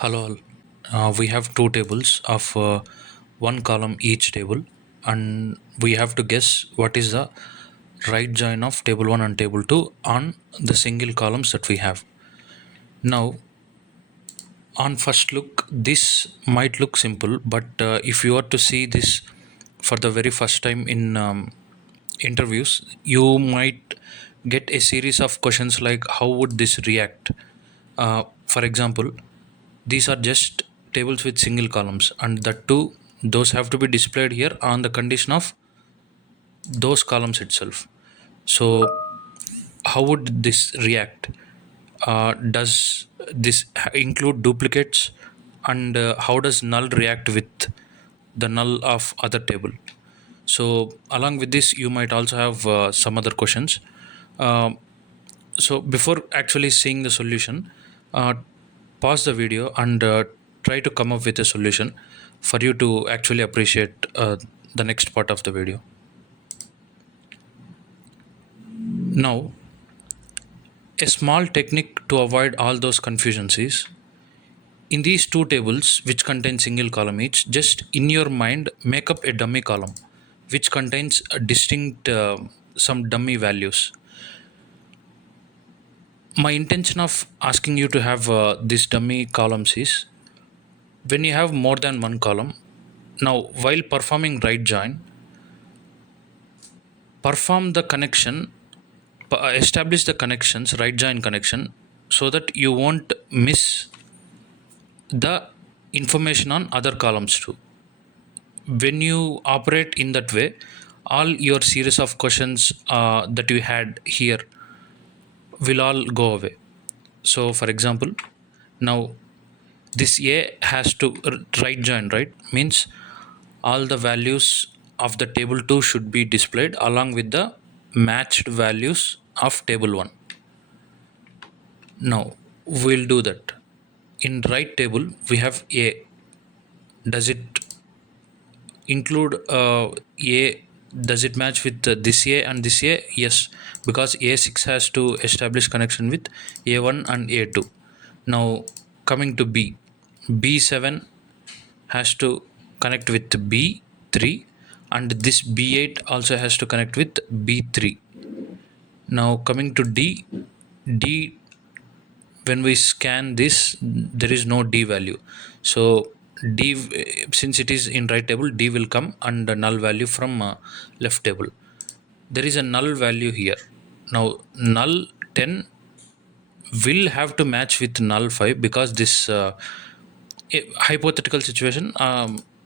Hello, all. We have two tables of one column each table, and we have to guess what is the right join of table 1 and table 2 on the single columns that we have. Now, on first look, this might look simple, but if you are to see this for the very first time in interviews, you might get a series of questions like how would this react? For example, these are just tables with single columns, and that too, those have to be displayed here on the condition of those columns itself. So, how would this react? Does this include duplicates? And how does null react with the null of other table? So, along with this, you might also have some other questions. Um so, before actually seeing the solution, uh, pause the video and try to come up with a solution for you to actually appreciate the next part of the video. Now, a small technique to avoid all those confusions is in these two tables, which contain single column each, just in your mind make up a dummy column which contains a distinct some dummy values. My intention of asking you to have these dummy columns is when you have more than one column. Now, while performing right join, perform the connection, establish the connections, right join connection, so that you won't miss the information on other columns too. When you operate in that way, all your series of questions that you had here will all go away. So, for example, now this A has to right join, right? Means all the values of the table 2 should be displayed along with the matched values of table 1. Now we'll do that. In right table we have A. Does it include A? Does it match with this A and this A? Yes, because A6 has to establish connection with A1 and A2. Now coming to B, B7 has to connect with B3, and this B8 also has to connect with B3. Now coming to D, D, when we scan this there is no D value. So D, since it is in right table, D will come and a null value from left table. There is a null value here. Now null 10 will have to match with null 5 because this hypothetical situation,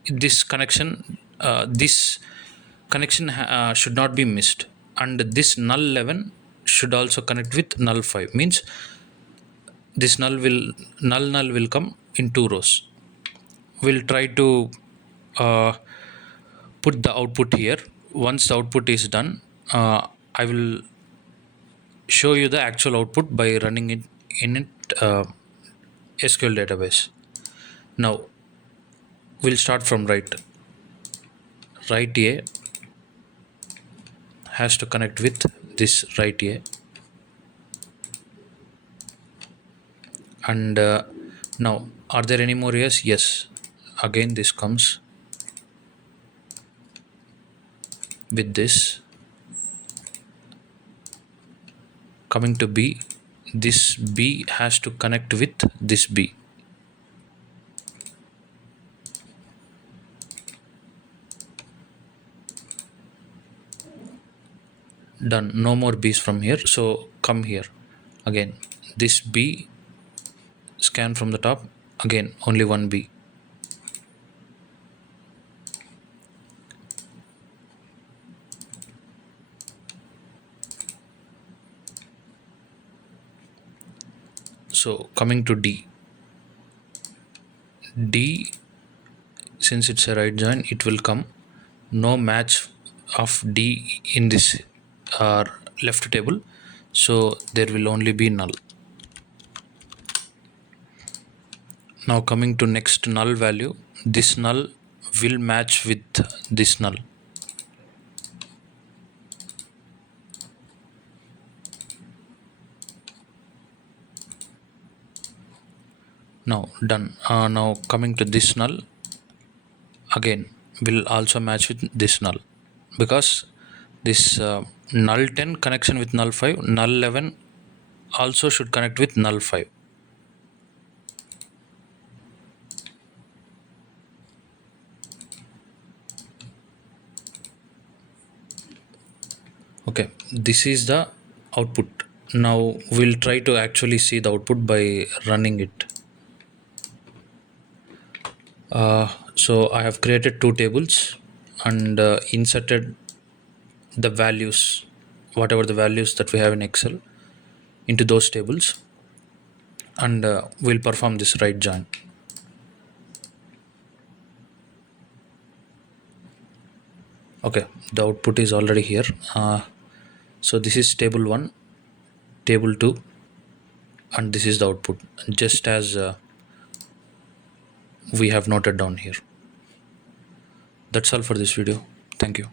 this connection should not be missed, and this null 11 should also connect with null 5, means this null will come in two rows. We'll try to uh, put the output here. Once the output is done, I will show you the actual output by running it in SQL database. Now we'll start from right A has to connect with this right A, and now are there any more A's? Yes, again this comes with this. Coming to B, this B has to connect with this B. Done, no more B's from here. So come here again, this B, scan from the top, again only one B. So coming to D, D, since it's a right join, it will come no match of D in this uh, left table, so there will only be null. Now coming to next null value, this null will match with this null. Now done. Now coming to this null, again will also match with this null, because this null 10 connection with null 5, null 11 also should connect with null 5. Okay, this is the output. Now we'll try to actually see the output by running it. So I have created two tables and inserted the values, whatever the values that we have in Excel, into those tables, and we'll perform this right join. Okay, the output is already here. So this is table 1, table 2, and this is the output, just as we have noted down here. That's all for this video. Thank you.